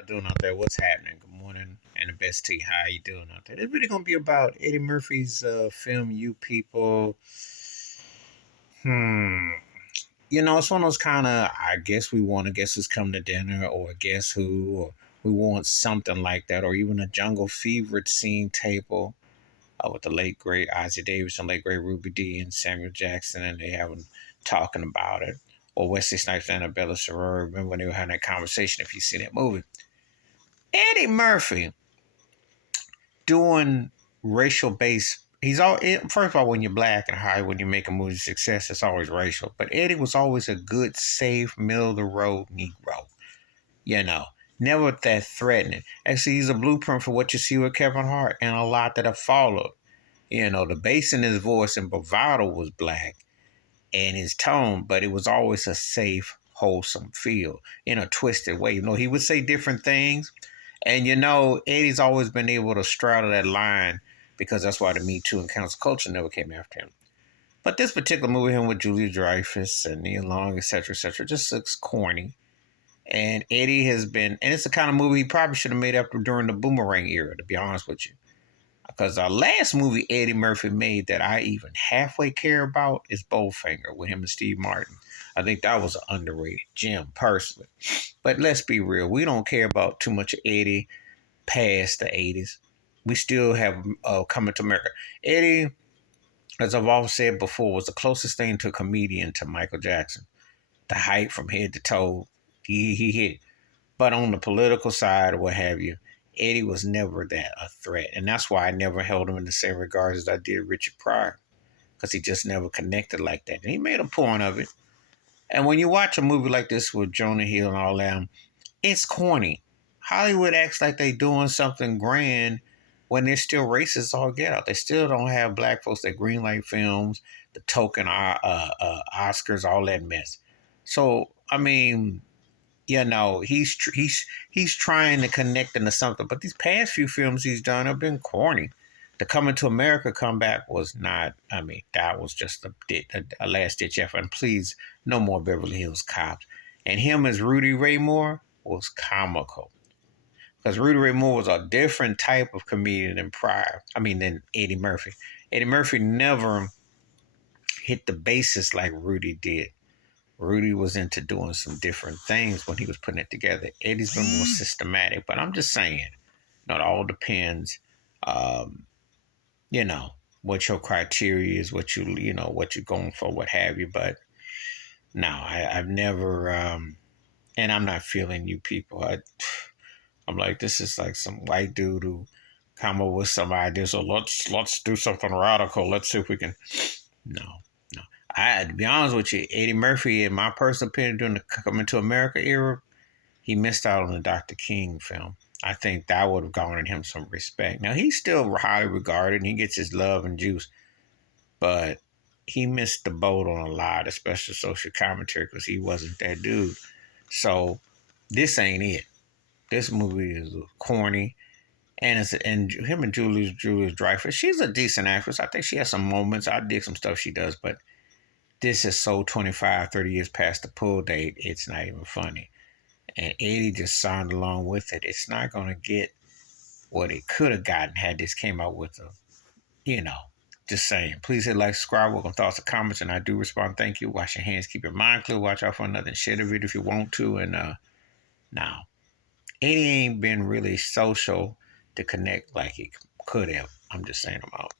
y'all doing out there? What's happening? Good morning and the best tea. How you doing out there? It's really gonna be about Eddie Murphy's film "You People." Hmm. It's one of those kind of I guess we want to guess who's coming to dinner, or guess who, or we want something like that, or even a jungle fever scene table with the late great Ozzie Davis and late great Ruby D and Samuel Jackson, and they having talking about it. Or Wesley Snipes and Annabella Soror. Remember when they were having that conversation? If you see that movie, Eddie Murphy doing racial based. He's all first of all, when you're black and high, when you make a movie success, it's always racial. But Eddie was always a good, safe, middle of the road Negro. You know, never that threatening. Actually, he's a blueprint for what you see with Kevin Hart and a lot that have followed. The bass in his voice and bravado was black and his tone, but it was always a safe, wholesome feel in a twisted way. He would say different things. And Eddie's always been able to straddle that line because that's why the Me Too and cancel culture never came after him. But this particular movie, him with Julia Dreyfus and Neil Long, etc., just looks corny. And Eddie has been, and it's the kind of movie he probably should have made after during the Boomerang era, to be honest with you. Because our last movie Eddie Murphy made that I even halfway care about is Bowfinger with him and Steve Martin. I think that was an underrated gem, personally. But let's be real. We don't care about too much of Eddie past the 80s. We still have Coming to America. Eddie, as I've always said before, was the closest thing to a comedian to Michael Jackson. The height from head to toe, he hit. But on the political side or what have you, Eddie was never that a threat. And that's why I never held him in the same regard as I did Richard Pryor. Because he just never connected like that. And he made a point of it. And when you watch a movie like this with Jonah Hill and all that, it's corny. Hollywood acts like they doing something grand when they're still racist all get out. They still don't have black folks that greenlight films, the token Oscars, all that mess. So, I mean, he's trying to connect into something. But these past few films he's done have been corny. The Coming to America comeback was not. I mean, that was just a last ditch effort. And please, no more Beverly Hills Cops. And him as Rudy Ray Moore was comical because Rudy Ray Moore was a different type of comedian than Eddie Murphy. Eddie Murphy never hit the bases like Rudy did. Rudy was into doing some different things when he was putting it together. Eddie's been more systematic, but I'm just saying, it all depends, um, you know, what your criteria is, what what you're going for, what have you. But no, I've never, and I'm not feeling you people. I'm like, this is like some white dude who come up with some ideas. So let's do something radical. Let's see if we can. No, no. To be honest with you, Eddie Murphy, in my personal opinion, during the Coming to America era, he missed out on the Dr. King film. I think that would have garnered him some respect. Now, he's still highly regarded and he gets his love and juice, but he missed the boat on a lot, especially social commentary, because he wasn't that dude. So, this ain't it. This movie is corny. And him and Julius Dreyfus, she's a decent actress. I think she has some moments. I dig some stuff she does, but this is so 25, 30 years past the pull date, it's not even funny. And Eddie just signed along with it. It's not going to get what it could have gotten had this came out with you know, just saying. Please hit like, subscribe, welcome thoughts and comments, and I do respond. Thank you. Wash your hands, keep your mind clear, watch out for another, share the video if you want to. And now, Eddie ain't been really social to connect like he could have. I'm just saying I'm out.